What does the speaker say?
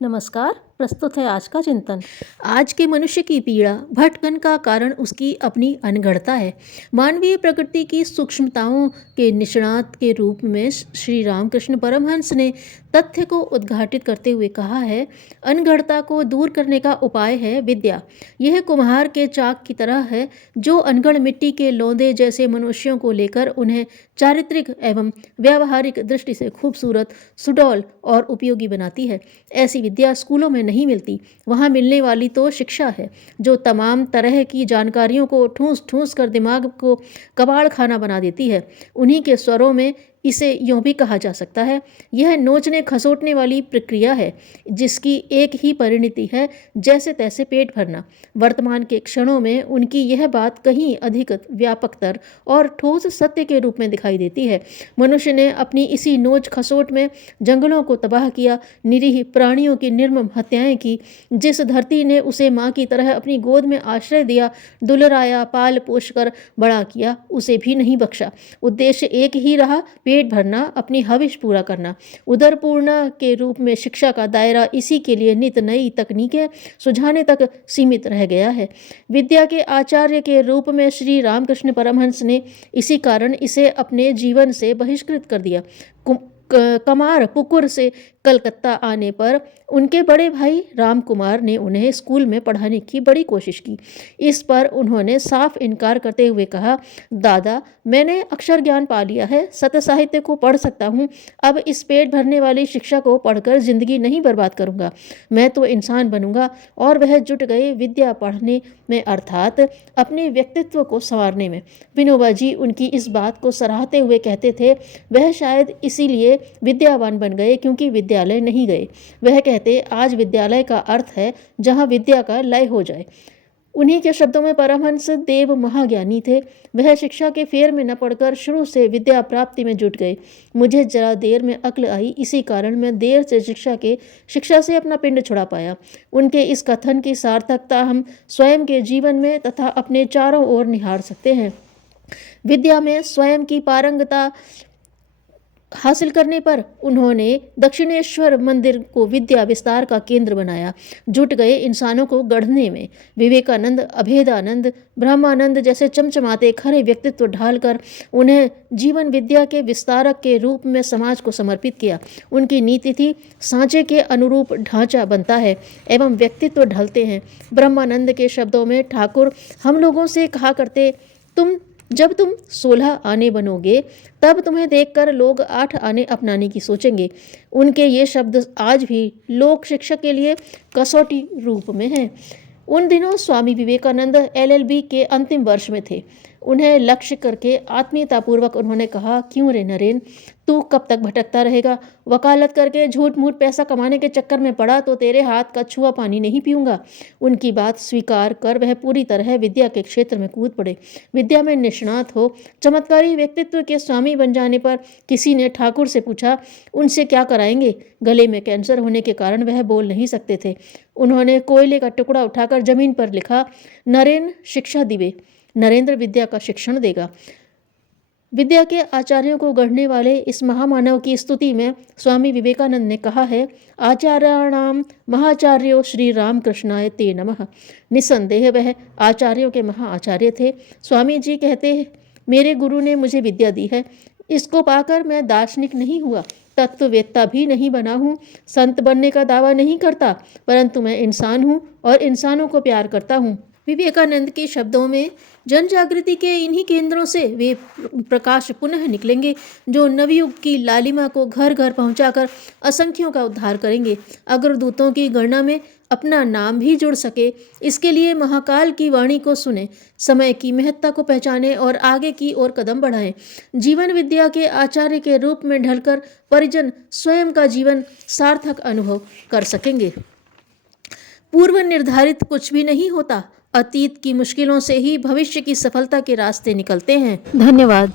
नमस्कार। प्रस्तुत है आज का चिंतन। आज के मनुष्य की पीड़ा भटकन का कारण उसकी अपनी अनगढ़ता है। मानवीय प्रकृति की सूक्ष्मताओं के निष्णात के रूप में श्री रामकृष्ण परमहंस ने तथ्य को उद्घाटित करते हुए कहा है, अनगढ़ता को दूर करने का उपाय है विद्या। यह कुम्हार के चाक की तरह है जो अनगढ़ मिट्टी के लौंदे जैसे मनुष्यों को लेकर उन्हें चारित्रिक एवं व्यावहारिक दृष्टि से खूबसूरत, सुडौल और उपयोगी बनाती है। ऐसी विद्या स्कूलों में नहीं मिलती। वहाँ मिलने वाली तो शिक्षा है जो तमाम तरह की जानकारियों को ठूंस ठूंस कर दिमाग को कबाड़ खाना बना देती है। उन्हीं के स्वरों में इसे यूँ भी कहा जा सकता है, यह नोचने खसोटने वाली प्रक्रिया है जिसकी एक ही परिणति है, जैसे तैसे पेट भरना। वर्तमान के क्षणों में उनकी यह बात कहीं अधिक व्यापकतर और ठोस सत्य के रूप में दिखाई देती है। मनुष्य ने अपनी इसी नोच खसोट में जंगलों को तबाह किया, निरीह प्राणियों की निर्मम हत्याएं की। जिस धरती ने उसे माँ की तरह अपनी गोद में आश्रय दिया, दुलराया, पाल पोष कर बड़ा किया, उसे भी नहीं बख्शा। उद्देश्य एक ही रहा, पेट भरना, अपनी हविश पूरा करना। उदरपूर्णा के रूप में शिक्षा का दायरा इसी के लिए नित नई तकनीकें सुझाने तक सीमित रह गया है। विद्या के आचार्य के रूप में श्री रामकृष्ण परमहंस ने इसी कारण इसे अपने जीवन से बहिष्कृत कर दिया। कमार पुकुर से कलकत्ता आने पर उनके बड़े भाई राम कुमार ने उन्हें स्कूल में पढ़ाने की बड़ी कोशिश की। इस पर उन्होंने साफ इनकार करते हुए कहा, दादा, मैंने अक्षर ज्ञान पा लिया है, सत्य साहित्य को पढ़ सकता हूँ। अब इस पेट भरने वाली शिक्षा को पढ़कर जिंदगी नहीं बर्बाद करूँगा। मैं तो इंसान बनूंगा। और वह जुट गए विद्या पढ़ने में, अर्थात अपने व्यक्तित्व को संवारने में। विनोबा जी उनकी इस बात को सराहते हुए कहते थे, वह शायद इसीलिए विद्यावान बन गए क्योंकि विद्यालय नहीं गए। वह कहते, आज विद्यालय का अर्थ है जहाँ विद्या का लय हो जाए। उन्हीं के शब्दों में परमहंस देव महाज्ञानी थे। वह शिक्षा के फेर में न पड़कर शुरू से विद्या प्राप्ति में जुट गए। मुझे जरा देर में अक्ल आई, इसी कारण मैं देर से शिक्षा से अपना पिंड छुड़ा पाया। उनके इस कथन की सार्थकता हम स्वयं के जीवन में तथा अपने चारों ओर निहार सकते हैं। विद्या में स्वयं की पारंगता हासिल करने पर उन्होंने दक्षिणेश्वर मंदिर को विद्या विस्तार का केंद्र बनाया। जुट गए इंसानों को गढ़ने में। विवेकानंद, अभेदानंद, ब्रह्मानंद जैसे चमचमाते खरे व्यक्तित्व ढालकर उन्हें जीवन विद्या के विस्तारक के रूप में समाज को समर्पित किया। उनकी नीति थी, सांचे के अनुरूप ढांचा बनता है एवं व्यक्तित्व ढलते हैं। ब्रह्मानंद के शब्दों में ठाकुर हम लोगों से कहा करते, जब तुम 16 आने बनोगे तब तुम्हें देखकर लोग 8 आने अपनाने की सोचेंगे। उनके ये शब्द आज भी लोक शिक्षा के लिए कसौटी रूप में हैं। उन दिनों स्वामी विवेकानंद LLB के अंतिम वर्ष में थे। उन्हें लक्ष्य करके आत्मीयतापूर्वक उन्होंने कहा, क्यों रे नरेन, तू कब तक भटकता रहेगा? वकालत करके झूठ मूठ पैसा कमाने के चक्कर में पड़ा तो तेरे हाथ का छुआ पानी नहीं पीऊंगा। उनकी बात स्वीकार कर वह पूरी तरह विद्या के क्षेत्र में कूद पड़े। विद्या में निष्णात हो, चमत्कारी व्यक्तित्व के स्वामी बन जाने पर किसी ने ठाकुर से पूछा, उनसे क्या कराएंगे? गले में कैंसर होने के कारण वह बोल नहीं सकते थे। उन्होंने कोयले का टुकड़ा उठाकर जमीन पर लिखा, नरेन शिक्षा दिवे, नरेंद्र विद्या का शिक्षण देगा। विद्या के आचार्यों को गढ़ने वाले इस महामानव की स्तुति में स्वामी विवेकानंद ने कहा है, आचार्याणाम महाचार्यो श्री रामकृष्णाय ते नमः। निसंदेह वह आचार्यों के महाआचार्य थे। स्वामी जी कहते हैं, मेरे गुरु ने मुझे विद्या दी है। इसको पाकर मैं दार्शनिक नहीं हुआ, तत्ववेत्ता भी नहीं बना हूँ, संत बनने का दावा नहीं करता, परंतु मैं इंसान हूँ और इंसानों को प्यार करता हूँ। विवेकानंद के शब्दों में, जन जागृति के इन्हीं केंद्रों से वे प्रकाश पुनः निकलेंगे जो नवयुग की लालिमा को घर घर पहुंचाकर असंख्यों का उद्धार करेंगे। अग्रदूतों की गणना में अपना नाम भी जुड़ सके, इसके लिए महाकाल की वाणी को सुने, समय की महत्ता को पहचाने और आगे की ओर कदम बढ़ाएं। जीवन विद्या के आचार्य के रूप में ढलकर परिजन स्वयं का जीवन सार्थक अनुभव कर सकेंगे। पूर्व निर्धारित कुछ भी नहीं होता। अतीत की मुश्किलों से ही भविष्य की सफलता के रास्ते निकलते हैं। धन्यवाद।